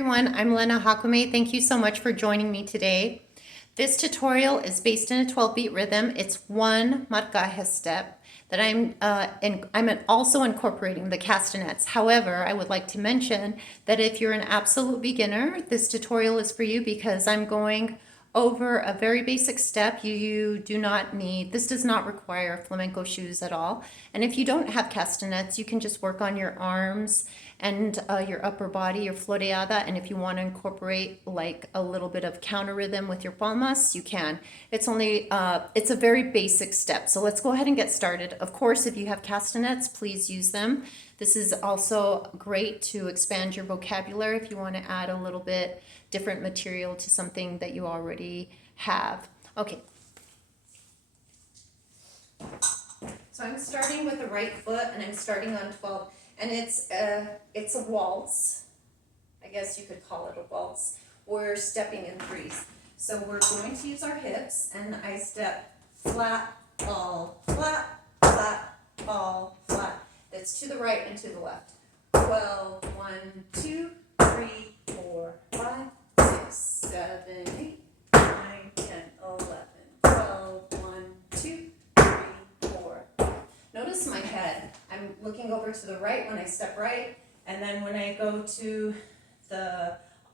Everyone, I'm Lena Jácome. Thank you so much for joining me today. This tutorial is based in a 12-beat rhythm. It's one marcaje step that I'm also incorporating the castanets. However, I would like to mention that if you're an absolute beginner, this tutorial is for you because I'm going over a very basic step. You do not need, this does not require flamenco shoes at all. And if you don't have castanets, you can just work on your arms and your upper body, your floreada. And if you want to incorporate like a little bit of counter rhythm with your palmas, you can. It's a very basic step. So let's go ahead and get started. Of course, if you have castanets, please use them. This is also great to expand your vocabulary if you want to add a little bit different material to something that you already have. Okay. So I'm starting with the right foot and I'm starting on 12. And it's a waltz. I guess you could call it a waltz. We're stepping in threes. So we're going to use our hips and I step flat, ball, flat, flat, ball, flat. That's to the right and to the left. 12, 1, 2, 3, 4, 5, 6, 7, 8, 9, 10, 11, 12, 1, 2, 3, 4. Notice my head. I'm looking over to the right when I step right, and then when I go to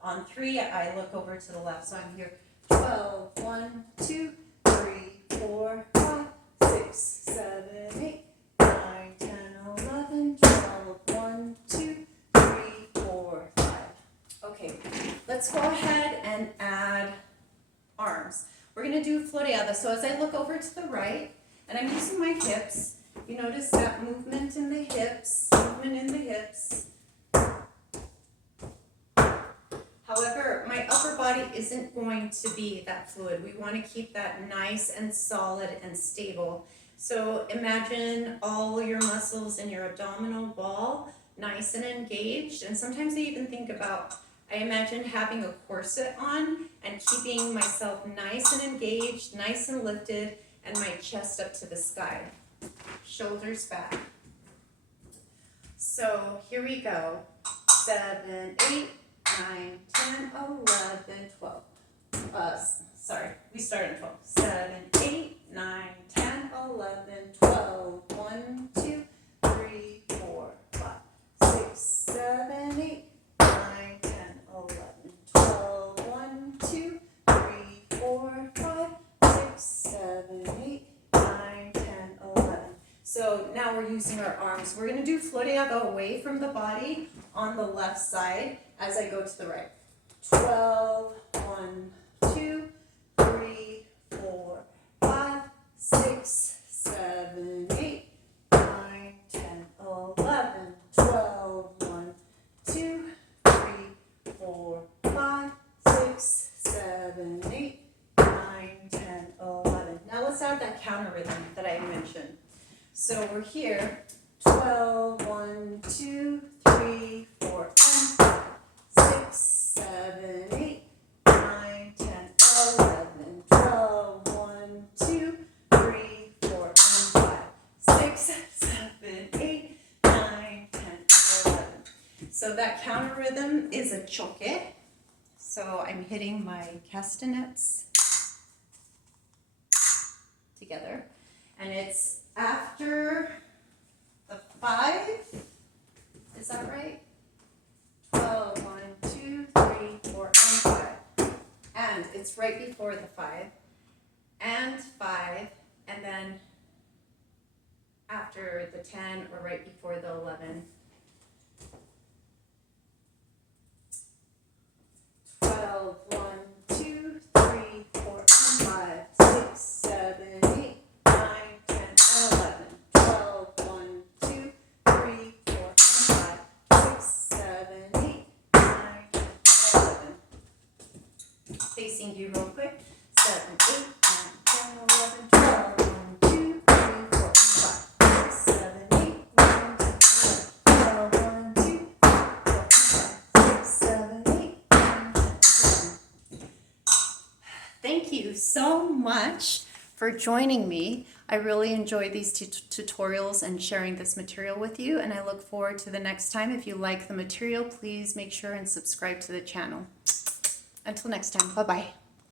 on 3, I look over to the left. So I'm here 12, 1, 2, 3, 4, 5, 6, 7, 8, 9, 10, 11, 12, 1, 2, 3, 4, 5. Okay, let's go ahead and add arms. We're going to do floreada. So as I look over to the right, and I'm using my hips, you notice that movement in the hips, However, my upper body isn't going to be that fluid. We want to keep that nice and solid and stable. So imagine all your muscles in your abdominal wall nice and engaged. And sometimes I even think about, I imagine having a corset on and keeping myself nice and engaged, nice and lifted, and my chest up to the sky. Shoulders back. So here we go. 7, 8, 9, 10, 11, 12. Sorry, we start at 12. 7, 8, 9, 10, 11, 12. 1, 2, 3, 4, 5, 6, 7, 8, 9, 10, 11, 12. 1, 2, 3, 4, 5, 6, 7, 8, 9, 10, 11. So now we're using our arms. We're going to do floreada away from the body on the left side as I go to the right. 12, 1, 2, 3, 4, 5, 6, 7, 8, 9, 10, 11, 12, 1, 2, 3, 4, 5, 6, 7, 8, 9, 10, 11. Now let's add that counter rhythm that I mentioned. So we're here, 12, 1, 2, 3, 4, 5, 6, 7, 8, 9, 10, 11, 12, 1, 2, 3, 4, 5, 6, 7, 8, 9, 10, 11. So that counter rhythm is a choque. So I'm hitting my castanets together. And it's after the 5, is that right? 12, 1, 2, 3, 4, and 5. And it's right before the 5, and 5, and then after the 10 or right before the 11. 12, 1, 2, 3, 4, and 5, 6, 7, 8, 9, 10, 11. 12, 1, 2, 3, 4, and 5, 6, 7, 8, 9, 10, 11. Facing you real quick. 7, 8, 9, 10, 11, 12, 1, 2, 3, 4, and 5, 6, 7, 8, 9, 10, 11, 12, 1, 2, 3, 4, and 5, 6, 7, 8, 9, 10, 11. Thank you so much for joining me. I really enjoyed these tutorials and sharing this material with you, and I look forward to the next time. If you like the material, please make sure and subscribe to the channel. Until next time, bye-bye.